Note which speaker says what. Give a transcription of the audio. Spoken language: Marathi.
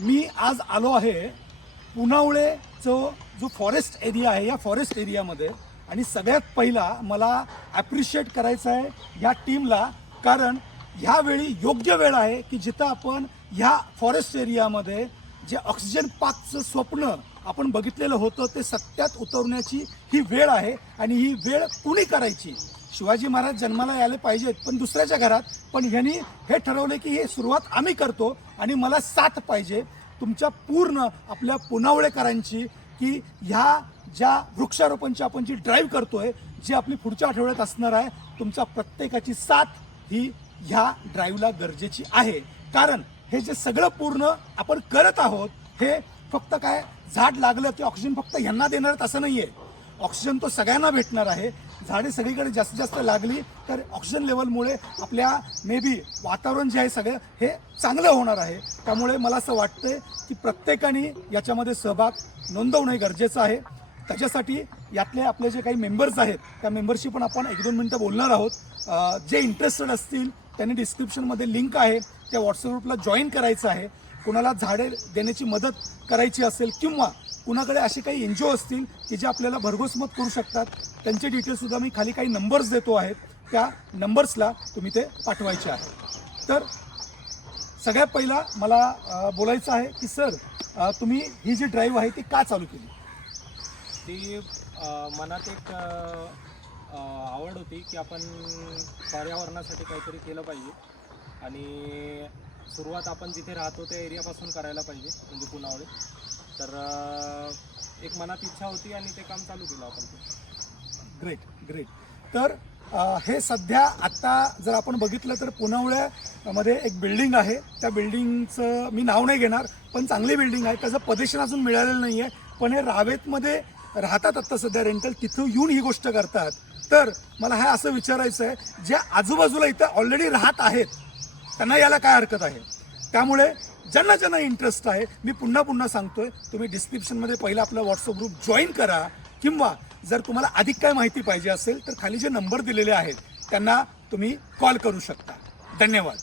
Speaker 1: मी आज आलो आहे पुनावळेचं जो फॉरेस्ट एरिया आहे या फॉरेस्ट एरियामध्ये आणि सगळ्यात पहिला मला ॲप्रिशिएट करायचं आहे ह्या टीमला कारण ह्यावेळी योग्य वेळ आहे की जिथं आपण ह्या फॉरेस्ट एरियामध्ये जे ऑक्सिजन पार्कचं स्वप्न आपण बघितलेलं होतं ते सत्यात उतरवण्याची ही वेळ आहे. आणि ही वेळ कुणी करायची? शिवाजी महाराज जन्माला यायला पाहिजेत पण दुसऱ्याच्या घरात. पण ह्यांनी हे ठरवले की हे सुरुवात आम्ही करतो आणि मला साथ पाहिजे. तुमच्या पूर्ण आपल्या पुनावळेकरांची की ह्या ज्या वृक्षारोपणची आपण जी ड्राईव्ह करतोय जी आपली पुढच्या आठवड्यात असणार आहे तुमचा प्रत्येकाची साथ ही ह्या ड्राईव्हला गरजेची आहे. कारण हे जे सगळं पूर्ण आपण करत आहोत हे फक्त काय झाड लागलं की ऑक्सिजन फक्त ह्यांना देणार असं नाही आहे ऑक्सिजन तो सगळ्यांना भेटणार आहे. झाडे सगळीकडे जास्तीत जास्त लागली तर ऑक्सिजन लेवलमुळे आपल्या मे बी वातावरण जे आहे सगळं हे चांगलं होणार आहे. त्यामुळे मला असं वाटतंय की प्रत्येकाने याच्यामध्ये सहभाग नोंदवणं हे गरजेचं आहे. त्याच्यासाठी यातले आपले जे काही मेंबर्स आहेत त्या मेंबरशी पण आपण एक दोन मिनटं बोलणार आहोत. जे इंटरेस्टेड असतील त्यांनी डिस्क्रिप्शनमध्ये लिंक आहे. त्या व्हॉट्सअप ग्रुपला जॉईन करायचं आहे. कुणाला झाडे देण्याची मदत करायची असेल किंवा कुणाकडे असे काही एन जी ओ असतील की जे आपल्याला भरघोस मत करू शकतात त्यांचे डिटेल्ससुद्धा मी खाली काही नंबर्स देतो आहेत. त्या नंबर्सला तुम्ही ते पाठवायचे आहे तर सगळ्यात पहिला मला बोलायचं आहे की सर तुम्ही ही जी ड्राईव्ह आहे ती का चालू केली?
Speaker 2: ती मनात एक आवड होती की आपण पर्यावरणासाठी काहीतरी केलं पाहिजे. आणि सुरुवात आपण जिथे राहतो त्या एरियापासून करायला पाहिजे म्हणजे पुनावळे. तर एक मनात इच्छा होती आणि ते काम चालू केलं आपण. ते
Speaker 1: ग्रेट ग्रेट तर हे सध्या आत्ता जर आपण बघितलं तर पुनावळ्यामध्ये एक बिल्डिंग आहे. त्या बिल्डिंगचं मी नाव नाही घेणार पण चांगली बिल्डिंग आहे. त्याचं पदेशन अजून मिळालेलं नाही आहे पण हे रावेतमध्ये राहतात आत्ता सध्या रेंटल तिथं येऊन ही गोष्ट करतात. तर मला हे असं विचारायचं आहे जे आजूबाजूला इथं ऑलरेडी राहत आहेत त्यांना याला काय हरकत आहे? त्यामुळे ज्यांना ज्यांना इंटरेस्ट आहे मी पुन्हा पुन्हा सांगतोय तुम्ही डिस्क्रिप्शनमध्ये पहिला आपला व्हॉट्सअप ग्रुप जॉईन करा किंवा जर तुम्हाला अधिक काय माहिती पाहिजे असेल तर खाली जे नंबर दिलेले आहेत त्यांना तुम्ही कॉल करू शकता. धन्यवाद.